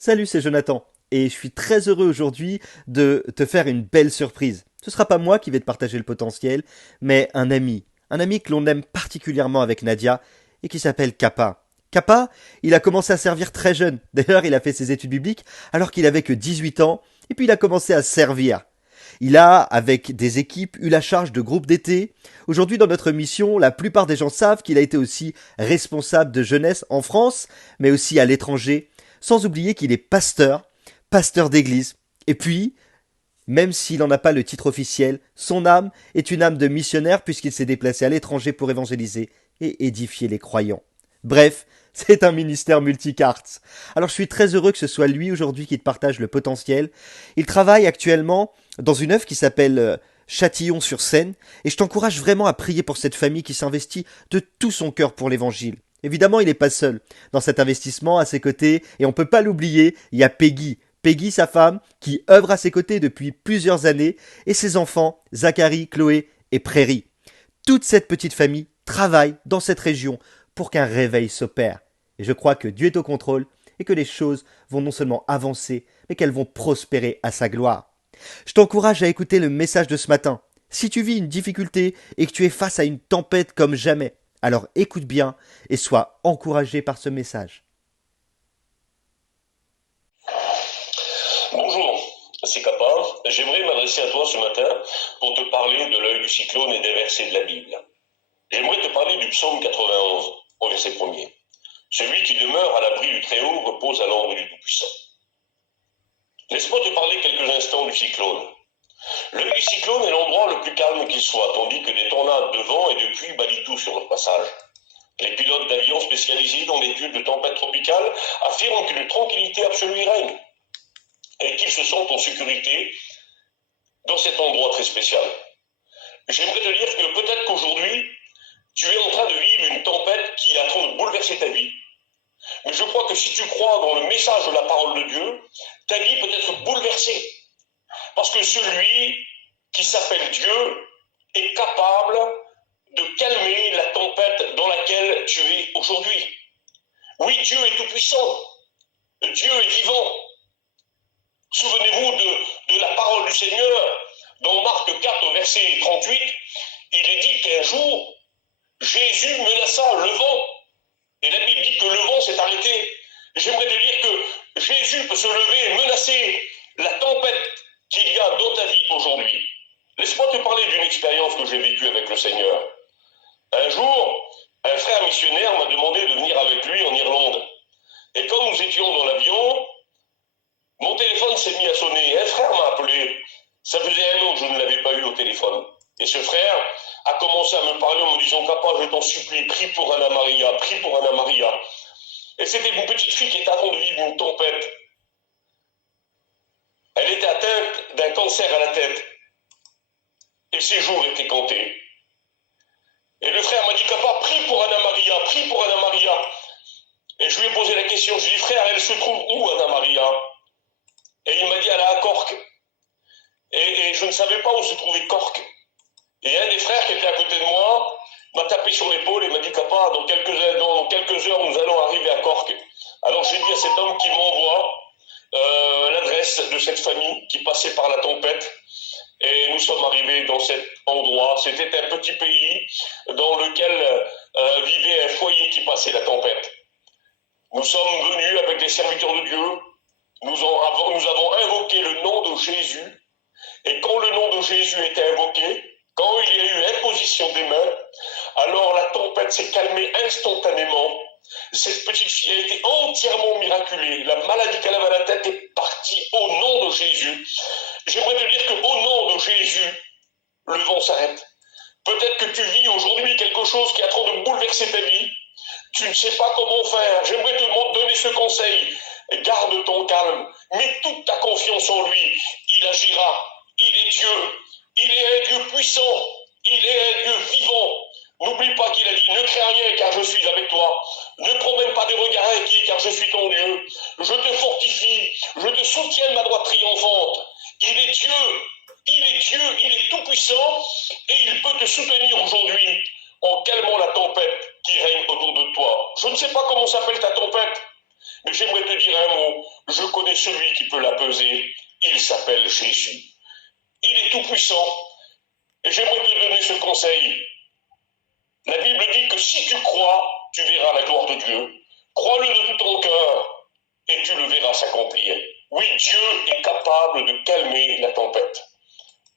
Salut, c'est Jonathan. Et je suis très heureux aujourd'hui de te faire une belle surprise. Ce sera pas moi qui vais te partager le potentiel, mais un ami. Un ami que l'on aime particulièrement avec Nadia et qui s'appelle Kappa. Kappa, il a commencé à servir très jeune. D'ailleurs, il a fait ses études bibliques alors qu'il avait que 18 ans. Et puis il a commencé à servir. Il a, avec des équipes, eu la charge de groupes d'été. Aujourd'hui, dans notre mission, la plupart des gens savent qu'il a été aussi responsable de jeunesse en France, mais aussi à l'étranger, sans oublier qu'il est pasteur, pasteur d'église. Et puis, même s'il n'en a pas le titre officiel, son âme est une âme de missionnaire puisqu'il s'est déplacé à l'étranger pour évangéliser et édifier les croyants. Bref, c'est un ministère multicartes. Alors je suis très heureux que ce soit lui aujourd'hui qui te partage le potentiel. Il travaille actuellement dans une œuvre qui s'appelle Châtillon-sur-Seine et je t'encourage vraiment à prier pour cette famille qui s'investit de tout son cœur pour l'évangile. Évidemment, il n'est pas seul dans cet investissement à ses côtés et on ne peut pas l'oublier, il y a Peggy. Peggy, sa femme, qui œuvre à ses côtés depuis plusieurs années, et ses enfants, Zachary, Chloé et Prairie. Toute cette petite famille travaille dans cette région pour qu'un réveil s'opère. Et je crois que Dieu est au contrôle et que les choses vont non seulement avancer, mais qu'elles vont prospérer à sa gloire. Je t'encourage à écouter le message de ce matin. Si tu vis une difficulté et que tu es face à une tempête comme jamais, alors écoute bien et sois encouragé par ce message. Bonjour, c'est Kappa. J'aimerais m'adresser à toi ce matin pour te parler de l'œil du cyclone et des versets de la Bible. J'aimerais te parler du psaume 91, au verset 1er. Celui qui demeure à l'abri du Très-Haut repose à l'ombre du Tout-Puissant. Laisse-moi te parler quelques instants du cyclone. L'œil du cyclone est l'endroit le plus calme qui soit, tandis que des tornades de vent et de pluie balaient tout sur leur passage. Les pilotes d'avions spécialisés dans l'étude de tempêtes tropicales affirment qu'une tranquillité absolue y règne et qu'ils se sentent en sécurité dans cet endroit très spécial. J'aimerais te dire que peut-être qu'aujourd'hui, tu es en train de vivre une tempête qui est en train de bouleverser ta vie. Mais je crois que si tu crois dans le message de la parole de Dieu, ta vie peut être bouleversée. Parce que celui qui s'appelle Dieu est capable de calmer la tempête dans laquelle tu es aujourd'hui. Oui, Dieu est tout-puissant. Dieu est vivant. Souvenez-vous de la parole du Seigneur. Dans Marc 4, verset 38, il est dit qu'un jour, Jésus menaça le vent. Et la Bible dit que le vent s'est arrêté. J'aimerais te dire que Jésus peut se lever et menacer la tempête qu'il y a dans ta vie aujourd'hui. Laisse-moi te parler d'une expérience que j'ai vécue avec le Seigneur. Un jour, un frère missionnaire m'a demandé de venir avec lui en Irlande. Et quand nous étions dans l'avion, mon téléphone s'est mis à sonner. Un frère m'a appelé. Ça faisait un an que je ne l'avais pas eu au téléphone. Et ce frère a commencé à me parler en me disant « Papa, je t'en supplie, prie pour Anna Maria, prie pour Anna Maria. » Et c'était une petite fille qui était en train de vivre une tempête. Elle était atteinte d'un cancer à la tête. Et ses jours étaient comptés. Et le frère m'a dit « Papa, prie pour Anna Maria, prie pour Anna Maria. » Et je lui ai posé la question, je lui ai dit « Frère, elle se trouve où Anna Maria ?» Et il m'a dit « Elle est à Cork. » Et je ne savais pas où se trouvait Cork. Et un des frères qui était à côté de moi m'a tapé sur l'épaule et m'a dit « Papa, dans quelques heures, nous allons arriver à Cork. » Alors j'ai dit à cet homme qui m'envoie l'adresse de cette famille qui passait par la tempête. Et nous sommes arrivés dans cet endroit. C'était un petit pays dans lequel vivait un foyer qui passait la tempête. Nous sommes venus avec les serviteurs de Dieu. Nous avons invoqué le nom de Jésus. Et quand le nom de Jésus était invoqué, quand il y a eu imposition des mains, alors la tempête s'est calmée instantanément. Cette petite fille a été entièrement miraculée. La maladie qu'elle avait à la tête est partie au nom de Jésus. J'aimerais te dire qu'au nom de Jésus, le vent s'arrête. Peut-être que tu vis aujourd'hui quelque chose qui est en train de bouleverser ta vie. Tu ne sais pas comment faire. J'aimerais te donner ce conseil. Garde ton calme. Mets toute ta confiance en lui. Il agira. Il est Dieu. Il est un Dieu puissant. Il est un Dieu vivant. N'oublie pas qu'il a dit « Ne crains rien car je suis avec toi. Ne promène pas des regards inquiets car je suis ton Dieu. Je te fortifie. Je te soutiens de ma droite triomphante. » Il est Dieu. Il est Dieu. Il est tout puissant. Et il peut te soutenir aujourd'hui en calmant la tempête qui règne autour de toi. Je ne sais pas comment s'appelle ta tempête, mais j'aimerais te dire un mot. Je connais celui qui peut la peser. Il s'appelle Jésus. Il est tout-puissant. Et j'aimerais te donner ce conseil. La Bible dit que si tu crois, tu verras la gloire de Dieu. Crois-le de tout ton cœur et tu le verras s'accomplir. Oui, Dieu est capable de calmer la tempête.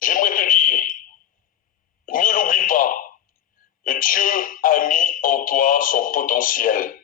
J'aimerais te dire, ne l'oublie pas. Dieu a mis en toi son potentiel.